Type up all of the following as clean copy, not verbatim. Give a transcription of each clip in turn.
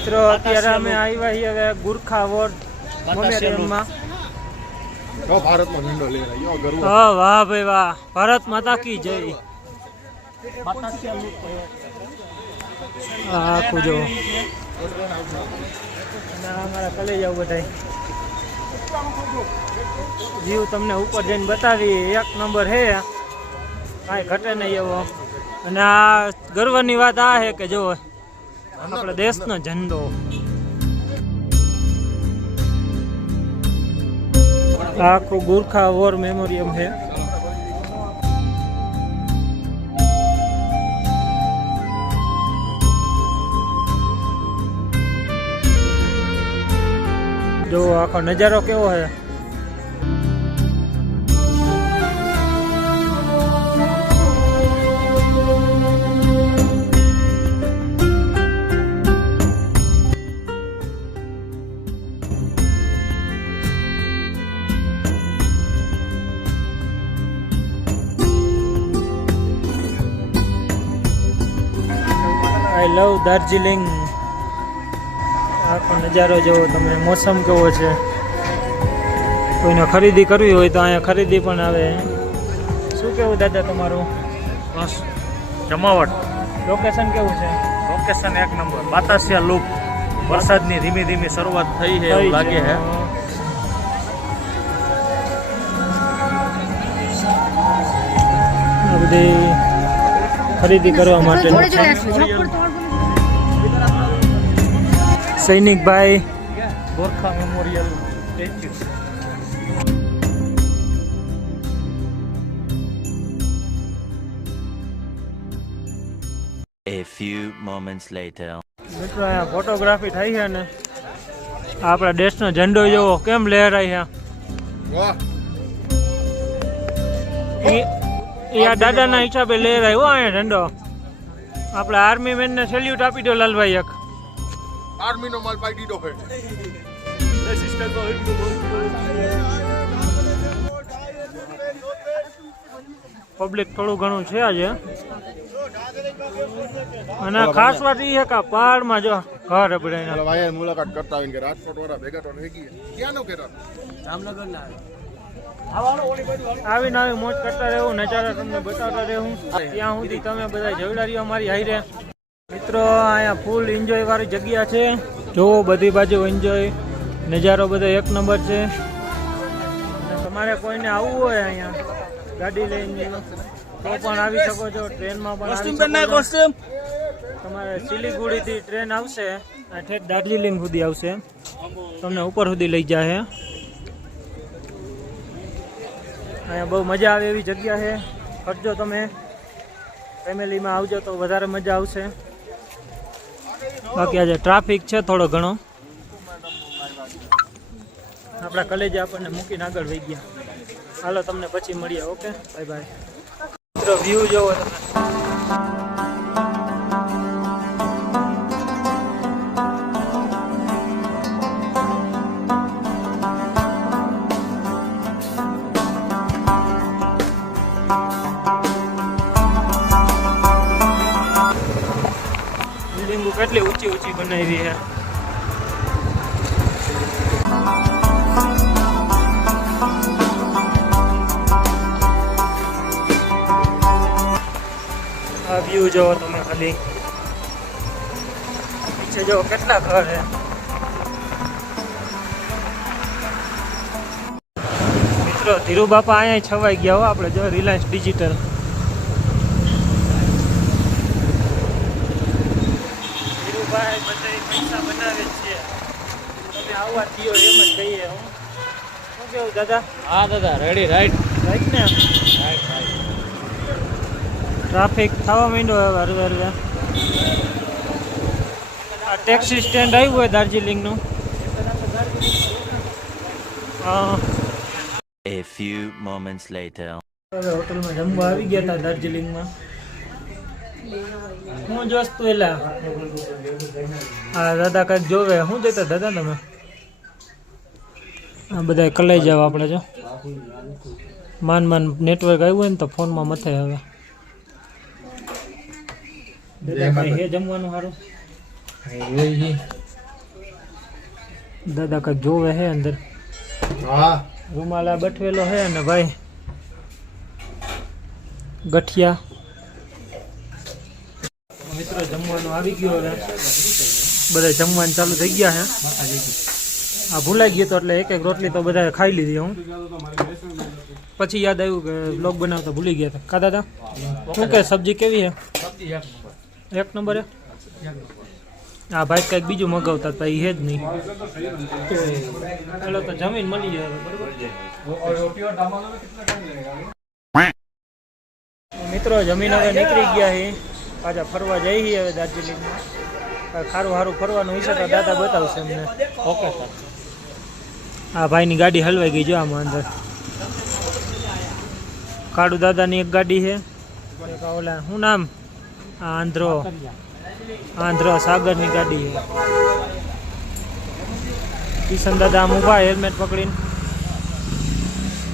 મિત્રો અત્યારે અમે આવ્યા છીએ હવે ગુરખા વોર મોમેડિયનમાં. ભારતનો ઝંડો લઈ રહ્યો ગરવ. વાહ ભાઈ વાહ, ભારત માતા કી જય. આખું જો અમારા કલેજા બધા જીવ તમને ઉપર જઈને બતાવી. એક નંબર હે, કાંઈ ઘટે નહીં એવો. અને આ ગર્વની વાત આ છે કે જો આપણા દેશનો ઝંડો. આખું ગુરખા વોર મેમોરિયમ છે. જો આખો નજારો કેવો છે. આઈ લવ દાર્જિલિંગ. આખો નજારો જોવો તમે, મોસમ કેવો છે. કોઈને ખરીદી કરવી હોય તો અહીંયા ખરીદી પણ આવે. શું કેવું દાદા તમારું? બસ જમાવટ. લોકેશન કેવું છે? લોકેશન એક નંબર. બાતાસિયા લૂપ. વરસાદની ધીમી ધીમી શરૂઆત થઈ છે એવું લાગે છે. આ બધી ખરીદી કરવા માટે સૈનિકભાઈ Gorkha memorial statue. A few moments later. મિત્રો અહીંયા ફોટોગ્રાફી થઈ છે ને આપણા દેશનો ઝંડો જેવો કેમ લહેરાય છે. એ આ દાદાના હિસાબે લહેરાય હો અહીંયા ઝંડો. આપણા આર્મી મેનને સેલ્યુટ આપી દો લાલભાઈ. એક આર્મીનો માલ પાઈ દીધો છે. પબ્લિક થોડું ઘણું છે આજે. અને ખાસ વાત એ છે કે પહાડમાં જો ઘર અપડાય ભાઈ મુલાકાત કરતા આવીને કે રાજકોટ વાળા ભેગા તો થઈ ગયા. ક્યાંનો કેરા? જામનગરના. આવીને આવી મોજ કરતા રહેવું, નજારા તમને બતાવતા રહેવું. ત્યાં સુધી તમે બધા જવડારીઓ અમારી હાઈરે. મિત્રો અહીંયા ફૂલ એન્જોય વાળી જગ્યા છે. જોવો બધી બાજુ એન્જોય. નજારો બધો એક નંબર છે. તમારે કોઈને આવવું હોય અહીંયા ગાડી લઈને તો પણ આવી શકો છો. ટ્રેનમાં પણ આવી શકો છો. તમારે સિલીગુડીથી ટ્રેન આવશે, ઠેઠ દાર્જિલિંગ સુધી આવશે. તમને ઉપર સુધી લઈ જાય. અહીંયા બહુ મજા આવે એવી જગ્યા છે. કરજો તમે, ફેમિલીમાં આવજો તો વધારે મજા આવશે. બાકી આજે ટ્રાફિક છે થોડો ઘણો. આપણા કલેજા આપણને મૂકીને આગળ વહી ગયા. હાલો તમને પછી મળીએ. Okay, bye bye. મિત્રો વ્યૂ જોવો તમે. બિલ્ડિંગો કેટલી ઊંચી ઊંચી બનાવી છે. આ વ્યૂ જોવો તમે ખાલી. પીછે જો કેટલા ઘર છે. મિત્રો ધીરુ બાપા અહીંયા છવાઈ ગયા હો. આપણે જો રિલાયન્સ ડિજિટલ. ધીરુભાઈ બધા પૈસા બનાવે છે. તમે આવવા થયો એમ જ કહીએ. હું શું કેવું દાદા? હા દાદા, રેડી. રાઈટ રાઈટ ને? ટ્રાફિક થવા માંડ્યો હવે હરવે હરવે. આ ટેક્સી સ્ટેન્ડ આવ્યું હોય દાર્જિલિંગનું. હા. A few moments later. હવે હોટલમાં જમવા આવી ગયા હતા દાર્જિલિંગમાં. હું જોસ્તું એલા હા દાદા કંઈક જોવે. શું જોતા દાદા તમે? આ બધા કલાઈ જાવ આપણે. જો માન નેટવર્ક આવ્યું હોય ને તો ફોનમાં મથે. હવે દાદા ભાઈ હે જમવાનું સારું દાદા કંઈક જોવે હે અંદર. હા રૂમાલા બઠવેલો હે ને ભાઈ ગઠિયા. મિત્રો જમવાનું આવી ગયો હવે બધા જમવાનું ચાલુ થઈ ગયા હે. આ ભૂલાઈ ગયો તો એટલે એક એક રોટલી તો બધાએ ખાઈ લીધી. હું પછી યાદ આવ્યું કે બ્લોગ બનાવતા ભૂલી ગયા હતા. કા દાદા શું કે સબ્જી કેવી હે? એક નંબર હે. હા ભાઈ કંઈક બીજું મગાવતા હતા એ હે જ નહીં. ચાલો તો જમીન મળી જાય બરોબર. મિત્રો જમીન હવે નીકળી ગયા છે. પાછા ફરવા જઈએ છીએ હવે દાર્જિલિંગમાં. સારું સારું ફરવાનું હશે તો દાદા બતાવશે અમને. Okay sir. આ ભાઈની ગાડી હલવાઈ ગઈ જો આમાં અંદર. કાળુ દાદાની એક ગાડી છે. એક ઓલા શું નામ? આંધ્રો સાગરની ગાડી છે. કિશન દાદા આમ ઊભા હેલ્મેટ પકડીને.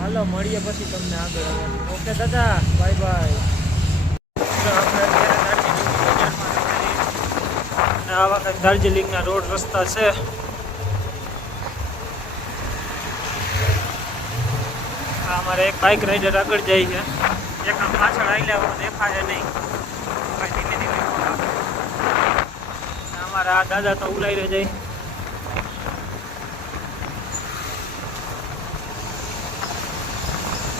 હાલો મળીએ પછી તમને આગળ. ઓકે દાદા બાય બાય. આ વખત દાર્જિલિંગના રોડ રસ્તા છે. અમારે એક બાઇક રાઇડર આગળ જાય છે. એક આમ પાછળ આવેલા દેખાય નહીં. ધીમે ધીમે અમારા આ દાદા તો ઉલાઈ રહે જાય.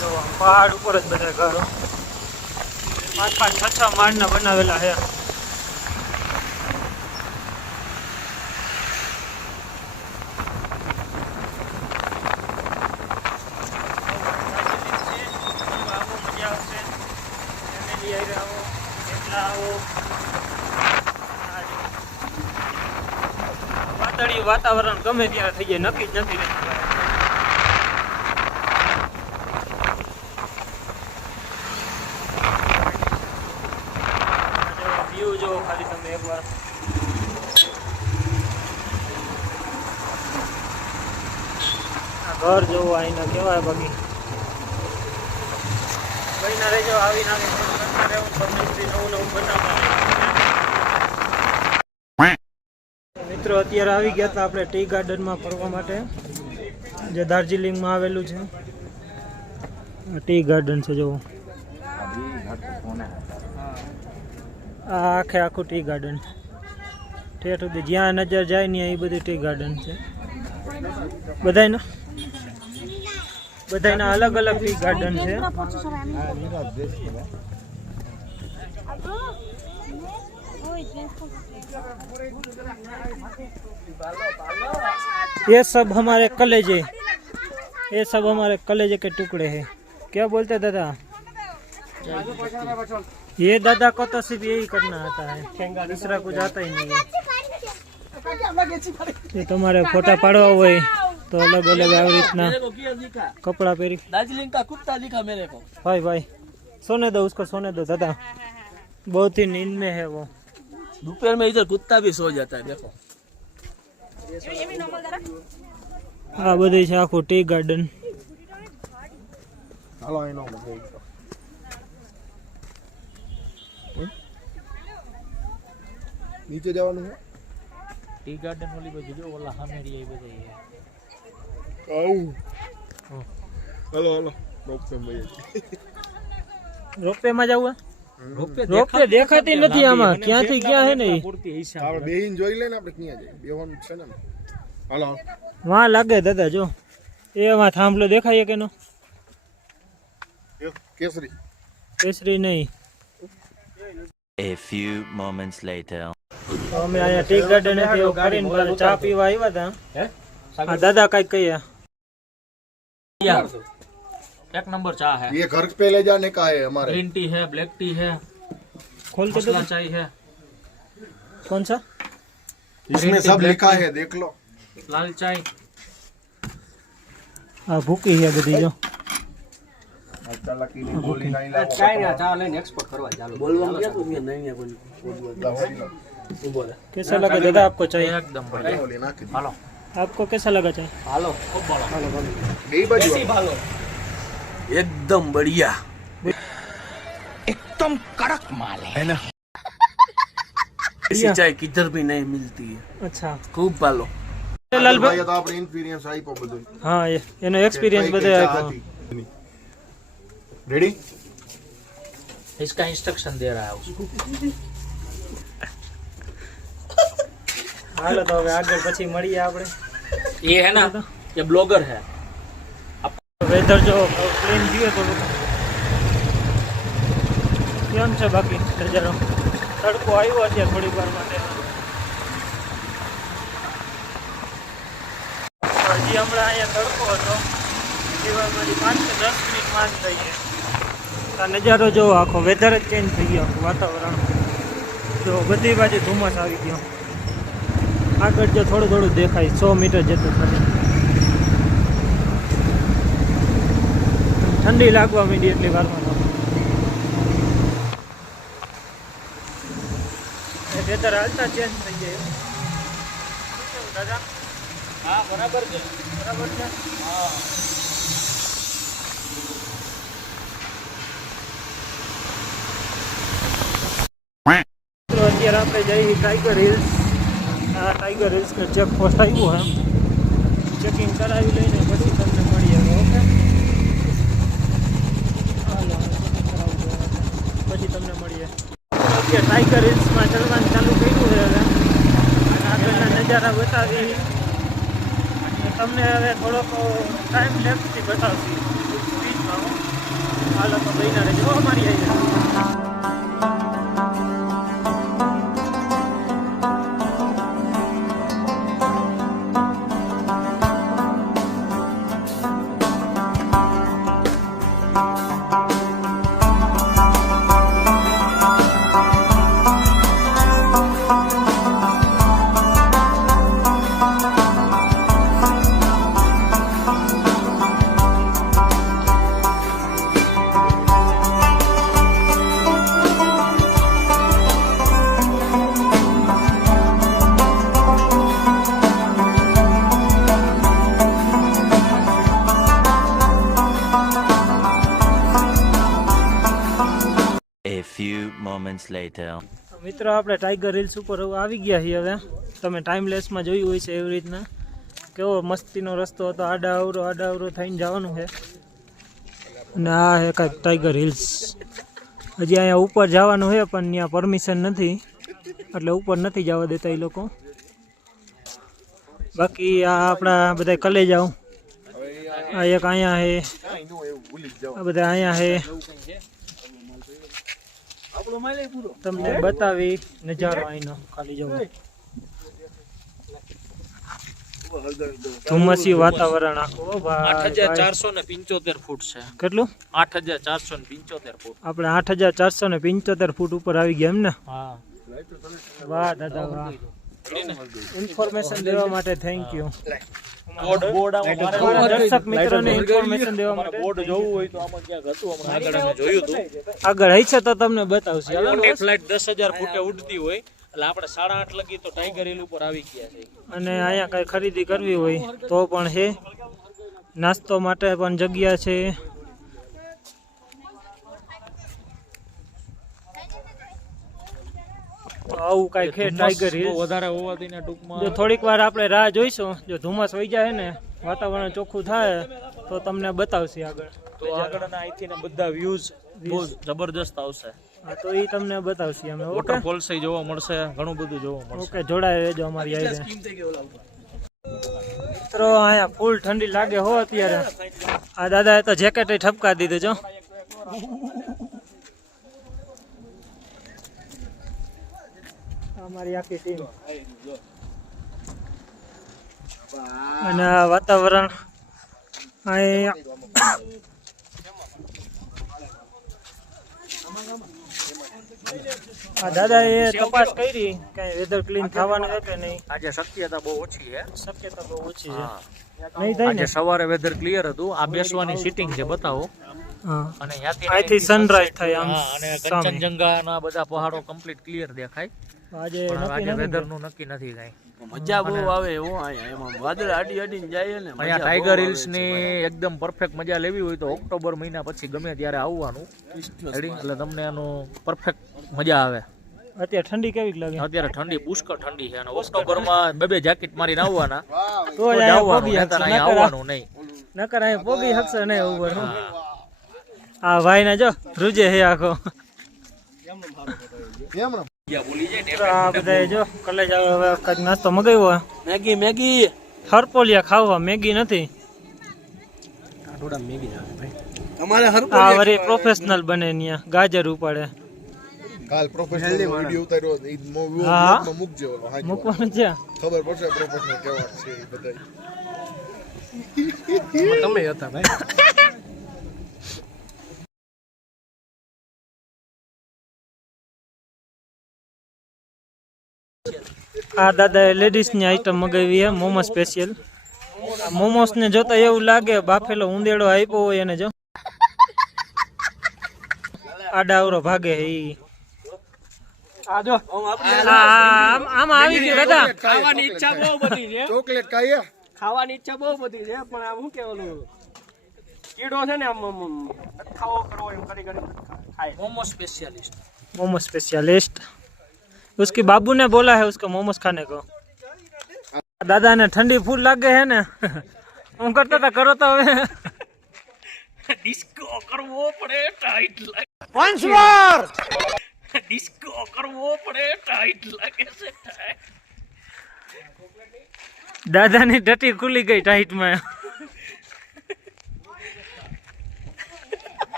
જો પહાડ ઉપર જ બધા ઘરો 5-5, 6-6 માળના બનાવેલા છે. વાદળી વાતાવરણ ગમે ત્યારે થઈ જાય નક્કી જ નથી રહેતું. વ્યૂ જો ખાલી તમે એકવાર. આ ઘર જોવો અહીંના કેવાય બાકી ભાઈના રહેજો. આવીને નવું બનાવતા. મિત્રો અત્યારે આવી ગયા હતા આપણે ટી ગાર્ડનમાં ફરવા માટે, જે દાર્જિલિંગમાં આવેલું છે. ટી ગાર્ડન છે જો. આ આખે આખું ટી ગાર્ડન ઠેઠ સુધી જ્યાં નજર જાય ને એ બધી ટી ગાર્ડન છે. બધાયના અલગ અલગ ટી ગાર્ડન છે. ये सब हमारे कलेजे, ये सब हमारे कलेजे के टुकड़े हैं. क्या बोलते दादा? ये दादा को तो सिर्फ यही करना आता है, दूसरा कुछ आता ही नहीं है. ये तुम्हारे फोटा पाड़वा હોય तो अलग अलग આવી રીતના कपड़ा पहरी. दार्जिलिंग का कुत्ता दिखा मेरे को. भाई भाई सोने दो उसको, सोने दो दादा, बहुत ही नींद में है वो. दोपहर में इधर कुत्ता भी सो जाता है देखो. આ બધી છે આખું ટી ગાર્ડન. હાલો એનો નીચે જવાનું છે. ટી ગાર્ડન ઓલી બાજુ જો ઓલા હામેરી એ બધા આવું હાલો હાલો રોપવે માં રોપવે માં જવું? રોપવે દેખાતી નથી આમાં, ક્યાંથી ક્યાં હે ને. આપણે બેહીન જોઈ લે ને આપણે ક્યાં જઈએ. બેવાનું છે ને. હાલો વાં લાગે દાદા જો એમાં થાંભલો દેખાય કે નો? કેસરી કેસરી નહીં. A few moments later. અમે અહીંયા ટી ગાર્ડન કરીને ચા પીવા આવ્યા હતા. હા દાદા કઈક કહીએ. एक नंबर चाय है. ये घर पे ले जाने का है हमारे. ग्रीन टी है, ब्लैक टी है, खोल के मसाला दो. चाय है, कौन सा? इसमें सब लिखा है देख लो. लाल चाय. આ ભૂકી છે બધી જો. कैसा लगा दादा आपको चाहिए? एकदम बढ़िया. हालो आपको कैसा लगा चाहिए? हालो બે બાજુ एकदम बढ़िया. ऐसी चाय किधर भी नहीं मिलती है. अच्छा खूब भालो. લાલભાઈ તો આપણે ઇન્ફિરિયન્સ આપ્યો બધું. હા એનો એક્સપિરિયન્સ બધે આપ્યો. રેડી? इसका इंस्ट्रक्शन दे रहा है उसको. હાલો તો હવે આગળ પછી મળીએ આપણે. ये है ना, ये ब्लॉगर है. વેધર જો પ્લેન જોઈએ તો કેમ છે બાકી નજારો? તડકો આવ્યો છે થોડી વાર માટે. હજી હમણાં અહીંયા તડકો હતો, દીવાલમાંથી 5 કે 10 મિનિટ માંડ થઈ છે. આ નજારો જો આખો વેધર જ ચેન્જ થઈ ગયો, આખું વાતાવરણ જો બધી બાજુ ધુમ્મસ આવી ગયો. આગળ જો થોડું થોડું દેખાય 100 મીટર જેટલું ખાલી. ઠંડી લાગવા માંડી એટલી વારમાં તો વેધર હાલતા ચેન્જ થઈ જાય. શું કેવું દાદા? हाँ बराबर है. બરાબર છે. हाँ. તો અત્યારે આપણે જઈએ ટાઈગર હિલ્સ. આ ટાઈગર હિલ્સ ને ચેક પોસ્ટ આવ્યું છે, ચેકિંગ કરાવી લઈને પછી તમને મળી આવે. ઓકે, હાલો પછી તમને મળીએ. અત્યારે ટાઈગર હિલ્સમાં ચડવાનું ચાલુ કર્યું છે હવે, અને આગળના નજારા બતાવી અને તમને હવે થોડોક ટાઈમ લેપથી બતાવશે સ્પીડમાં. હાલો તો બહીના રહેજો અમારી આવી. A few moments later. મિત્રો આપણે ટાઈગર હિલ્સ ઉપર આવી ગયા છીએ હવે. તમે ટાઈમલેસમાં જોયું હોય છે એવી રીતના કેવો મસ્તીનો રસ્તો હતો, આડા અવરો થઈને જવાનું છે. અને આ છે કાંઈક ટાઈગર હિલ્સ. હજી અહીંયા ઉપર જવાનું છે પણ ત્યાં પરમિશન નથી એટલે ઉપર નથી જવા દેતા એ લોકો. બાકી આ આપણા બધા કલે જાવ, આ એક અહીંયા છે, આ બધા અહીંયા છે. તમને બતાવી નજારો અહીંનો ખાલી જવો. ધુમ્મસી વાતાવરણ આખું. 8475 ફૂટ છે. કેટલું? 8475 ફૂટ. આપણે 8475 ફૂટ ઉપર આવી ગયા એમ ને? હા. વાહ દાદા વાહ, ઇન્ફોર્મેશન દેવા માટે થેન્ક યુ. બોર્ડ અમારા દર્શક મિત્રોને ઇન્ફોર્મેશન દેવા માટે બોર્ડ જોવું હોય તો આમાં ક્યાંક હતું, હમણાં આગળ અમે જોયું હતું. આગળ હશે તો તમને બતાવશે. મોટી ફ્લાઇટ 10,000 ફૂટે ઉડતી હોય એટલે આપણે 8:30 લગી તો ટાઈગર હિલ ઉપર આવી ગયા છે. અને અહીંયા કઈ ખરીદી કરવી હોય તો પણ છે, નાસ્તો માટે પણ જગ્યા છે. આવું કઈ છે ટાઈગર હિલ. વધારે હોવાથી ને ટૂંકમાં જો થોડીક વાર આપણે રાહ જોઈશું, જો ધુમ્મસ વહી જાય ને વાતાવરણ ચોખ્ખું થાય તો તમને બતાવશે આગળ. તો આગળના અહીંથી ને બધા વ્યૂઝ બહુ જબરજસ્ત આવશે. હા તો એ તમને બતાવશે અમે. ઓકે, વોટરફોલ્સ જોવા મળશે, ઘણું બધું જોવા મળશે. ઓકે, જોડાઈ રહેજો અમારી આવી. મિત્રો અહીંયા ફૂલ ઠંડી લાગે હો અત્યારે. આ દાદાએ તો જેકેટ ઠપકા દીધું જો. અમારી આખી ટીમ. અને આ વાતાવરણ અહીંયા આ દાદાએ તપાસ કરી કે વેધર ક્લીન થવાનું છે કે નહીં. આજે શક્યતા બહુ ઓછી છે. શક્યતા બહુ ઓછી છે. હા. નહીં થાય ને? આજે સવારે વેધર ક્લિયર હતું. આ બેસવાની સીટિંગ છે, બતાવો. હા, અને અહીંથી સનરાઈઝ થાય આમ અને સામે. કંચનજંગાના બધા પહાડો કમ્પ્લીટ ક્લિયર દેખાય. આજે પણ નક્કી આજે નથી વેધર ને. નું નક્કી નથી કાંઈ. મજા બહુ આવે એવું અહીંયા, એમાં વાદળ આડીને જાય ને. અહીંયા ટાઈગર હિલ્સ ની એકદમ પરફેક્ટ મજા લેવી હોય તો ઓક્ટોબર મહિના પછી ગમે ત્યારે આવવાનું. રેડી? એટલે તમને એનું પરફેક્ટ મજા આવે. અત્યારે ઠંડી કેવી લાગે? અત્યારે ઠંડી પુષ્કળ ઠંડી છે અને ઓક્ટોબરમાં બે જેકેટ મારીને આવવાના તો તો જ અહીંયા આવવાનું, પોગી નહીંતર શકશે. અહીંયા આવવાનું નહીં. નકર અહીંયા પોગી શકશે નહીં ઉપર. આ ભાઈ ને જો ધ્રુજે હે આખો. કેમ ને તો આ બધા જો કલેજ આવે હવે કાંઈક નાસ્તો મગાવ્યો. મેગી મેગી હરપોલિયા ખાવા, મેગી નથી. અમારે આ વરી પ્રોફેશનલ બને ન્યા ગાજર ઉપાડે. કાલ પ્રોફેશનલ વિડિયો ઉતાર્યો એ હા. માં મૂકજો ઓલો. હા, મૂકવાનું છે. ખબર પડશે પ્રોફેશનલ કેવા છે એ બધા. તમે હતા ભાઈ. આ દાદાએ લેડીઝ ની આઈટમ મગાવી છે, મોમો સ્પેશિયલ. મોમોસ ને જોતા એવું લાગે બાફેલો ઉંદેડો આપ્યો હોય એને. જો આડાવરો ભાગે ઈ. આ જો આમાં આવી ગયું દાદા. ખાવાની ઈચ્છા બહુ બધી છે. ચોકલેટ ખાઈએ ખાવાની ઈચ્છા બહુ બધી છે પણ આ શું કે ઓલું કીડો છે ને આમ ખાવો કરવો એમ કરી ખાય. મોમો સ્પેશિયાલિસ્ટ. मोमो स्पेशलिस्ट उसके बाबू ने बोला है उसको मोमोस खाने को. दादा ने ठंडी फूल लागे है ने हम करता था करो तो હવે ડિસ્કો કરવો પડે ટાઈટ લાગે. ડિસ્કો કરવો પડે ટાઈટ લાગે છે. દાદા ની ટટી ખુલી ગઈ ટાઈટ માં.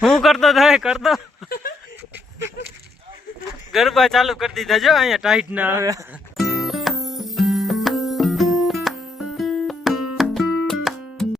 હું કરતો થાય કરતો ગરબા ચાલુ કરી દીધા જો અહીંયા ટાઈટ ના આવે.